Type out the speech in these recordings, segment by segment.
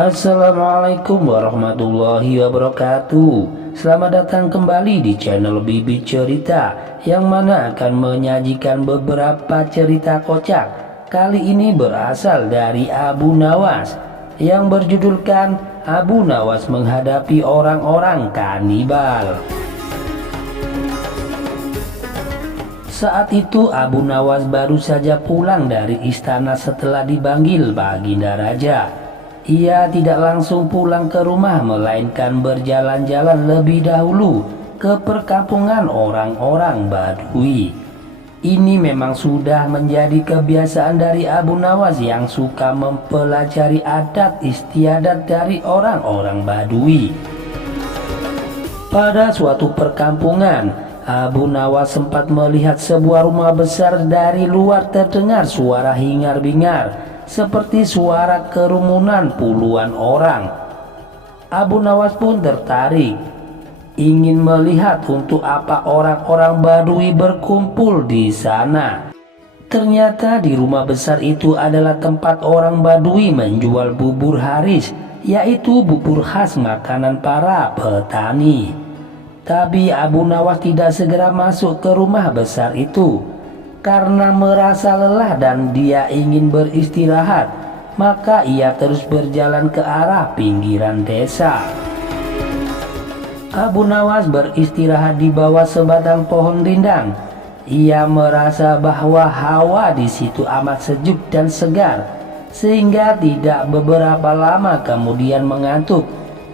Assalamualaikum warahmatullahi wabarakatuh. Selamat datang kembali di channel Bibi Cerita, yang mana akan menyajikan beberapa cerita kocak. Kali ini berasal dari Abu Nawas, yang berjudulkan Abu Nawas menghadapi orang-orang kanibal. Saat itu Abu Nawas baru saja pulang dari istana setelah dipanggil Baginda Raja. Ia tidak langsung pulang ke rumah, melainkan berjalan-jalan lebih dahulu ke perkampungan orang-orang Badui. Ini memang sudah menjadi kebiasaan dari Abu Nawas yang suka mempelajari adat istiadat dari orang-orang Badui. Pada suatu perkampungan, Abu Nawas sempat melihat sebuah rumah besar. Dari luar terdengar suara hingar-bingar, seperti suara kerumunan puluhan orang. Abu Nawas pun tertarik, ingin melihat untuk apa orang-orang Badui berkumpul di sana. Ternyata di rumah besar itu adalah tempat orang Badui menjual bubur haris, yaitu bubur khas makanan para petani. Tapi Abu Nawas tidak segera masuk ke rumah besar itu karena merasa lelah dan dia ingin beristirahat. Maka ia terus berjalan ke arah pinggiran desa. Abu Nawas beristirahat di bawah sebatang pohon rindang. Ia merasa bahwa hawa di situ amat sejuk dan segar, sehingga tidak beberapa lama kemudian mengantuk,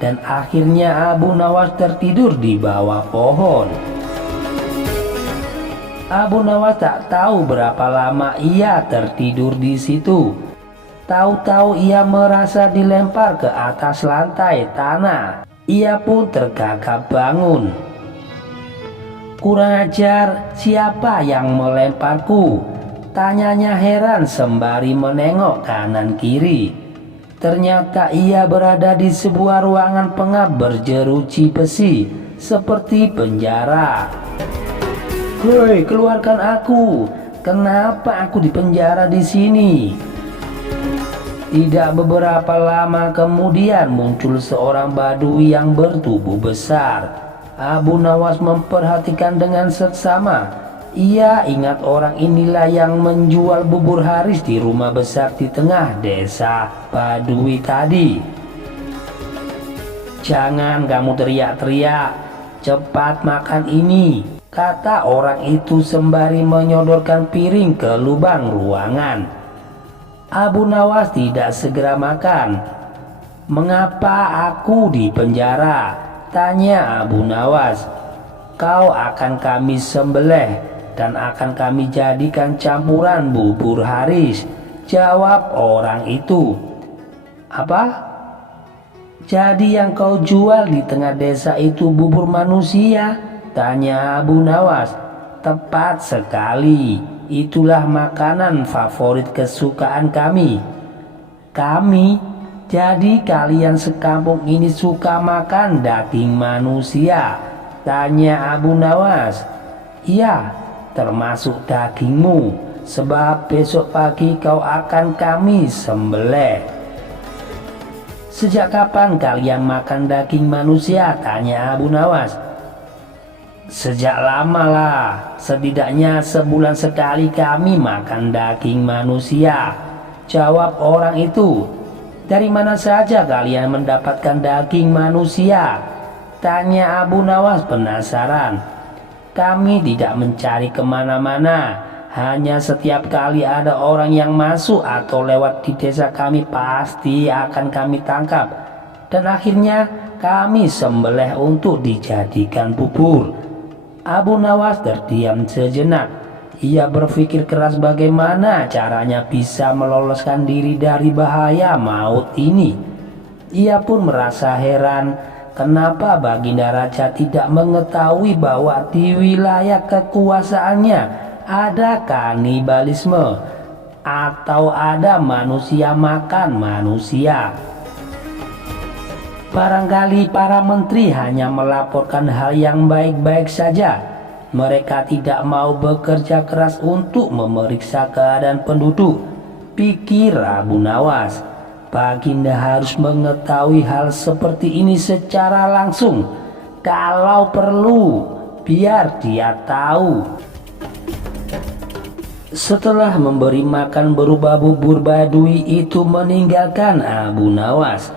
dan akhirnya Abu Nawas tertidur di bawah pohon. Abu Nawas tak tahu berapa lama ia tertidur di situ. Tahu-tahu ia merasa dilempar ke atas lantai tanah. Ia pun tergagap bangun. "Kurang ajar, siapa yang melemparku?" tanyanya heran sembari menengok kanan kiri. Ternyata ia berada di sebuah ruangan pengap berjeruji besi, seperti penjara. "Hei, keluarkan aku! Kenapa aku dipenjara di sini?" Tidak beberapa lama kemudian muncul seorang Badui yang bertubuh besar. Abu Nawas memperhatikan dengan seksama. Ia ingat orang inilah yang menjual bubur haris di rumah besar di tengah desa Badui tadi. "Jangan kamu teriak-teriak, cepat makan ini," kata orang itu sembari menyodorkan piring ke lubang ruangan. Abu Nawas tidak segera makan. "Mengapa aku di penjara?" tanya Abu Nawas. "Kau akan kami sembelih dan akan kami jadikan campuran bubur haris," jawab orang itu. "Apa? Jadi yang kau jual di tengah desa itu bubur manusia?" tanya Abu Nawas. "Tepat sekali, itulah makanan favorit kesukaan kami." "Kami? Jadi kalian sekampung ini suka makan daging manusia?" tanya Abu Nawas. "Iya, termasuk dagingmu, sebab besok pagi kau akan kami sembelih." "Sejak kapan kalian makan daging manusia?" tanya Abu Nawas. "Sejak lama lah, setidaknya sebulan sekali kami makan daging manusia," jawab orang itu. "Dari mana saja kalian mendapatkan daging manusia?" tanya Abu Nawas penasaran. "Kami tidak mencari kemana-mana, hanya setiap kali ada orang yang masuk atau lewat di desa kami pasti akan kami tangkap, dan akhirnya kami sembelih untuk dijadikan bubur." Abu Nawas terdiam sejenak. Ia berpikir keras bagaimana caranya bisa meloloskan diri dari bahaya maut ini. Ia pun merasa heran kenapa Baginda Raja tidak mengetahui bahwa di wilayah kekuasaannya ada kanibalisme, atau ada manusia makan manusia. Barangkali para menteri hanya melaporkan hal yang baik-baik saja. Mereka tidak mau bekerja keras untuk memeriksa keadaan penduduk, pikir Abu Nawas. Baginda harus mengetahui hal seperti ini secara langsung. Kalau perlu, biar dia tahu. Setelah memberi makan berubah bubur, Badui itu meninggalkan Abu Nawas.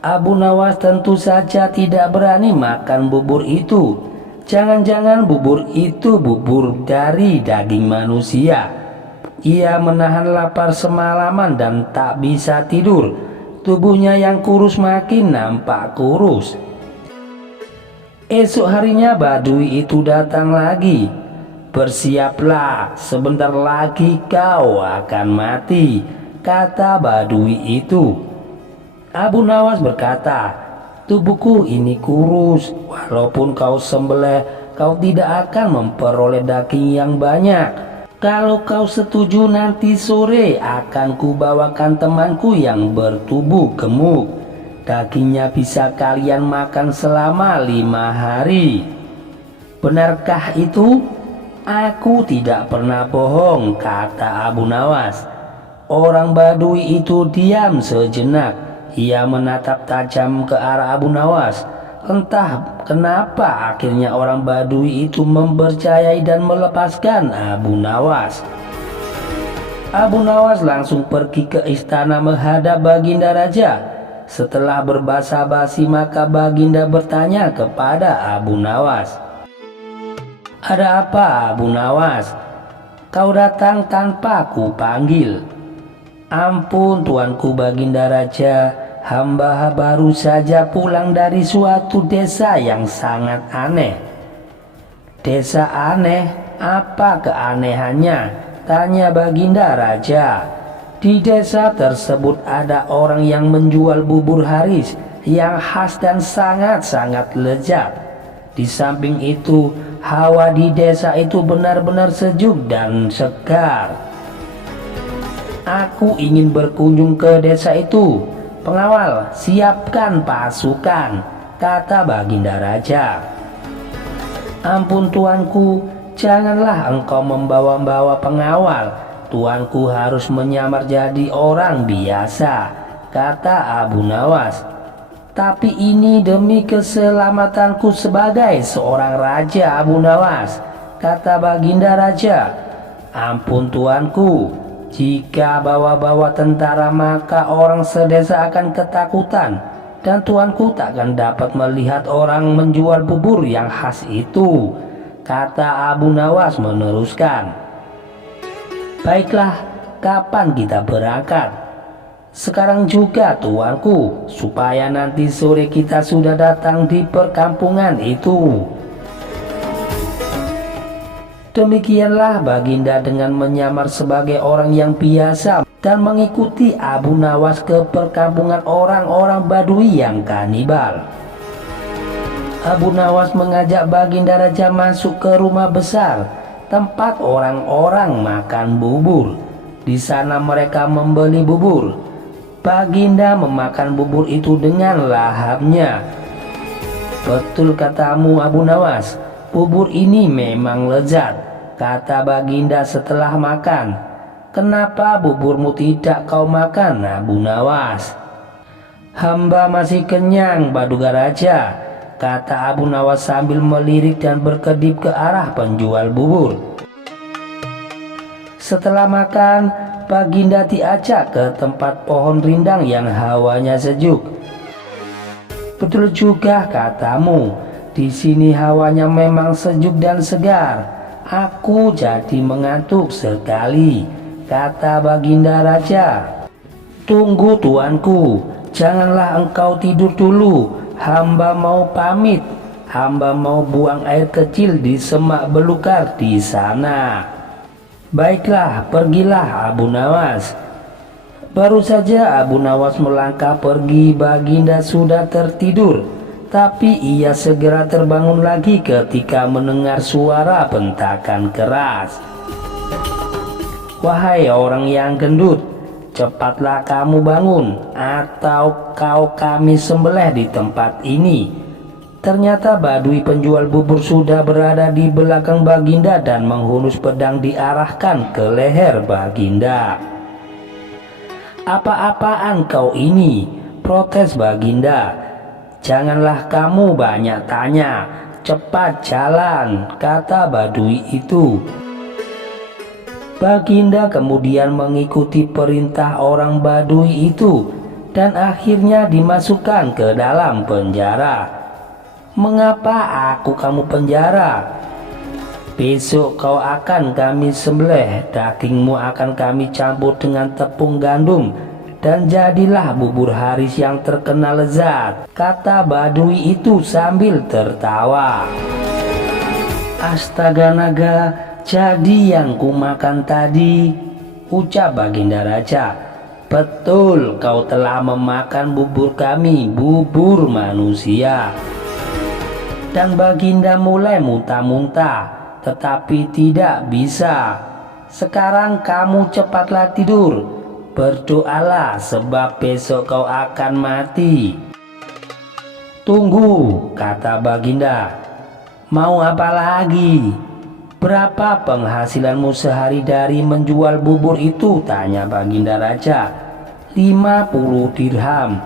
Abu Nawas tentu saja tidak berani makan bubur itu. Jangan-jangan bubur itu bubur dari daging manusia. Ia menahan lapar semalaman dan tak bisa tidur. Tubuhnya yang kurus makin nampak kurus. Esok harinya Badui itu datang lagi. "Bersiaplah, sebentar lagi kau akan mati," kata Badui itu. Abu Nawas berkata, "Tubuhku ini kurus, walaupun kau sembelih, kau tidak akan memperoleh daging yang banyak. Kalau kau setuju, nanti sore akan kubawakan temanku yang bertubuh gemuk. Dagingnya bisa kalian makan selama 5 hari. Benarkah itu?" "Aku tidak pernah bohong," kata Abu Nawas. Orang Badui itu diam sejenak. Ia menatap tajam ke arah Abu Nawas. Entah kenapa akhirnya orang Badui itu mempercayai dan melepaskan Abu Nawas. Abu Nawas langsung pergi ke istana menghadap Baginda Raja. Setelah berbasa-basi, maka Baginda bertanya kepada Abu Nawas, "Ada apa, Abu Nawas? Kau datang tanpa ku panggil." "Ampun tuanku Baginda Raja, hamba baru saja pulang dari suatu desa yang sangat aneh." "Desa aneh? Apa keanehannya?" tanya Baginda Raja. "Di desa tersebut ada orang yang menjual bubur haris yang khas dan sangat-sangat lezat. Di samping itu, hawa di desa itu benar-benar sejuk dan segar. Aku ingin berkunjung ke desa itu. Pengawal, siapkan pasukan," kata Baginda Raja. "Ampun tuanku, janganlah engkau membawa-bawa pengawal. Tuanku harus menyamar jadi orang biasa," kata Abu Nawas. "Tapi ini demi keselamatanku sebagai seorang raja, Abu Nawas," kata Baginda Raja. "Ampun tuanku, jika bawa-bawa tentara maka orang sedesa akan ketakutan, dan tuanku takkan dapat melihat orang menjual bubur yang khas itu," kata Abu Nawas meneruskan. "Baiklah, kapan kita berangkat?" "Sekarang juga tuanku, supaya nanti sore kita sudah datang di perkampungan itu." Demikianlah Baginda dengan menyamar sebagai orang yang biasa dan mengikuti Abu Nawas ke perkampungan orang-orang Badui yang kanibal. Abu Nawas mengajak Baginda Raja masuk ke rumah besar, tempat orang-orang makan bubur. Di sana mereka membeli bubur. Baginda memakan bubur itu dengan lahapnya. "Betul katamu Abu Nawas, bubur ini memang lezat," kata Baginda setelah makan. "Kenapa buburmu tidak kau makan, Abu Nawas?" "Hamba masih kenyang, Baduga Raja," kata Abu Nawas sambil melirik dan berkedip ke arah penjual bubur. Setelah makan, Baginda diajak ke tempat pohon rindang yang hawanya sejuk. "Betul juga katamu, di sini hawanya memang sejuk dan segar. Aku jadi mengantuk sekali," kata Baginda Raja. "Tunggu tuanku, janganlah engkau tidur dulu. Hamba mau pamit. Hamba mau buang air kecil di semak belukar di sana." "Baiklah, pergilah Abu Nawas." Baru saja Abu Nawas melangkah pergi, Baginda sudah tertidur. Tapi ia segera terbangun lagi ketika mendengar suara bentakan keras. "Wahai orang yang gendut, cepatlah kamu bangun, atau kami sembelih di tempat ini." Ternyata Badui penjual bubur sudah berada di belakang Baginda dan menghunus pedang diarahkan ke leher Baginda. "Apa-apaan kau ini?" protes Baginda. "Janganlah kamu banyak tanya, cepat jalan," kata Badui itu. Baginda kemudian mengikuti perintah orang Badui itu dan akhirnya dimasukkan ke dalam penjara. "Mengapa aku kamu penjara?" "Besok kau akan kami sembelih, dagingmu akan kami campur dengan tepung gandum dan jadilah bubur haris yang terkenal lezat," kata Badui itu sambil tertawa. "Astaga naga, jadi yang ku makan tadi," ucap Baginda Raja. "Betul, kau telah memakan bubur kami, bubur manusia." Dan Baginda mulai muntah-muntah, tetapi tidak bisa. "Sekarang kamu cepatlah tidur, berdoalah sebab besok kau akan mati." "Tunggu," kata Baginda. "Mau apa lagi?" "Berapa penghasilanmu sehari dari menjual bubur itu?" tanya Baginda Raja. 50 dirham.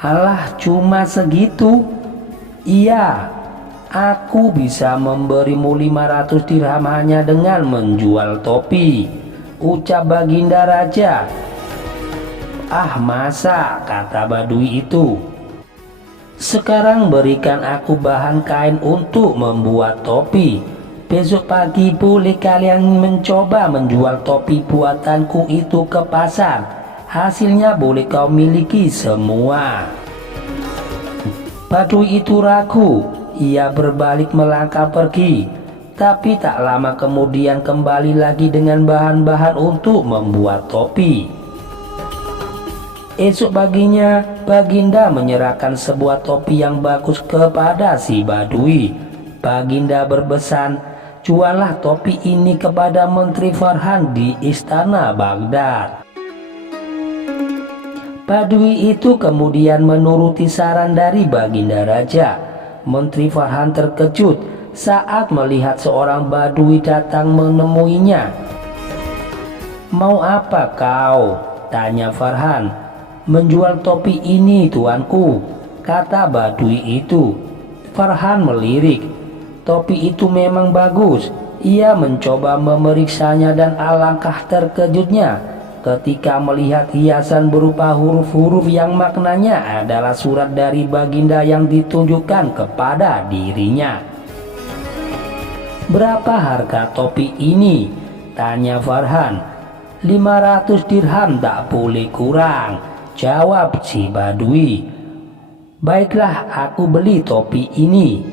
"Alah, cuma segitu?" "Iya, aku bisa memberimu 500 dirham hanya dengan menjual topi," ucap Baginda Raja. "Ah, masa?" kata Badui itu. "Sekarang berikan aku bahan kain untuk membuat topi. Besok pagi boleh kalian mencoba menjual topi buatanku itu ke pasar. Hasilnya boleh kau miliki semua." Badui itu ragu. Ia berbalik melangkah pergi, tapi tak lama kemudian kembali lagi dengan bahan-bahan untuk membuat topi. Esok paginya Baginda menyerahkan sebuah topi yang bagus kepada si Badui. Baginda berpesan, "Juallah topi ini kepada Menteri Farhan di istana Baghdad." Badui itu kemudian menuruti saran dari Baginda Raja. Menteri Farhan terkejut saat melihat seorang Badui datang menemuinya. "Mau apa kau?" tanya Farhan. "Menjual topi ini, tuanku," kata Badui itu. Farhan melirik. Topi itu memang bagus. Ia mencoba memeriksanya dan alangkah terkejutnya ketika melihat hiasan berupa huruf-huruf yang maknanya adalah surat dari Baginda yang ditunjukkan kepada dirinya. "Berapa harga topi ini?" tanya Farhan. 500 dirham, tak boleh kurang," jawab si Badui. "Baiklah, aku beli topi ini."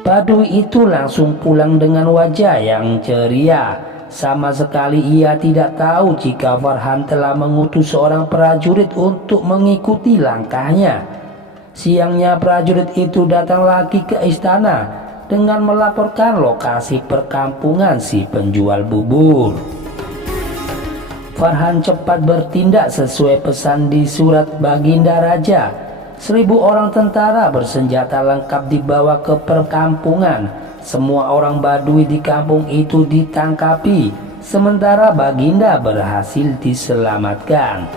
Badui itu langsung pulang dengan wajah yang ceria. Sama sekali ia tidak tahu jika Farhan telah mengutus seorang prajurit untuk mengikuti langkahnya. Siangnya prajurit itu datang lagi ke istana dengan melaporkan lokasi perkampungan si penjual bubur. Farhan cepat bertindak sesuai pesan di surat Baginda Raja. 1000 orang tentara bersenjata lengkap dibawa ke perkampungan. Semua orang Badui di kampung itu ditangkapi, sementara Baginda berhasil diselamatkan.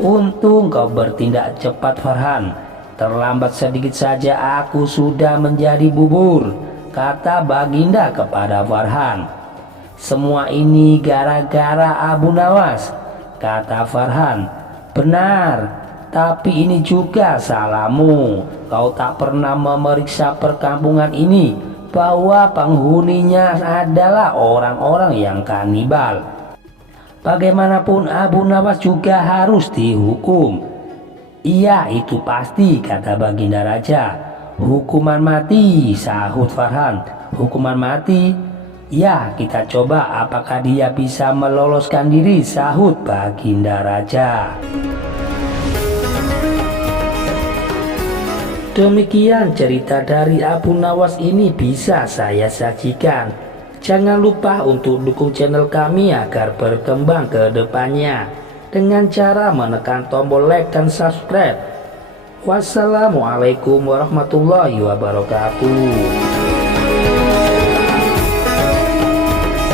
"Untung kau bertindak cepat, Farhan. Terlambat sedikit saja aku sudah menjadi bubur," kata Baginda kepada Farhan. "Semua ini gara-gara Abu Nawas," kata Farhan. "Benar. Tapi ini juga salahmu. Kau tak pernah memeriksa perkampungan ini bahwa penghuninya adalah orang-orang yang kanibal. Bagaimanapun Abu Nawas juga harus dihukum." "Iya, itu pasti," kata Baginda Raja. "Hukuman mati," sahut Farhan. "Hukuman mati? Ya, kita coba apakah dia bisa meloloskan diri," sahut Baginda Raja. Demikian cerita dari Abu Nawas ini bisa saya sajikan. Jangan lupa untuk dukung channel kami agar berkembang ke depannya dengan cara menekan tombol like dan subscribe. Wassalamualaikum warahmatullahi wabarakatuh.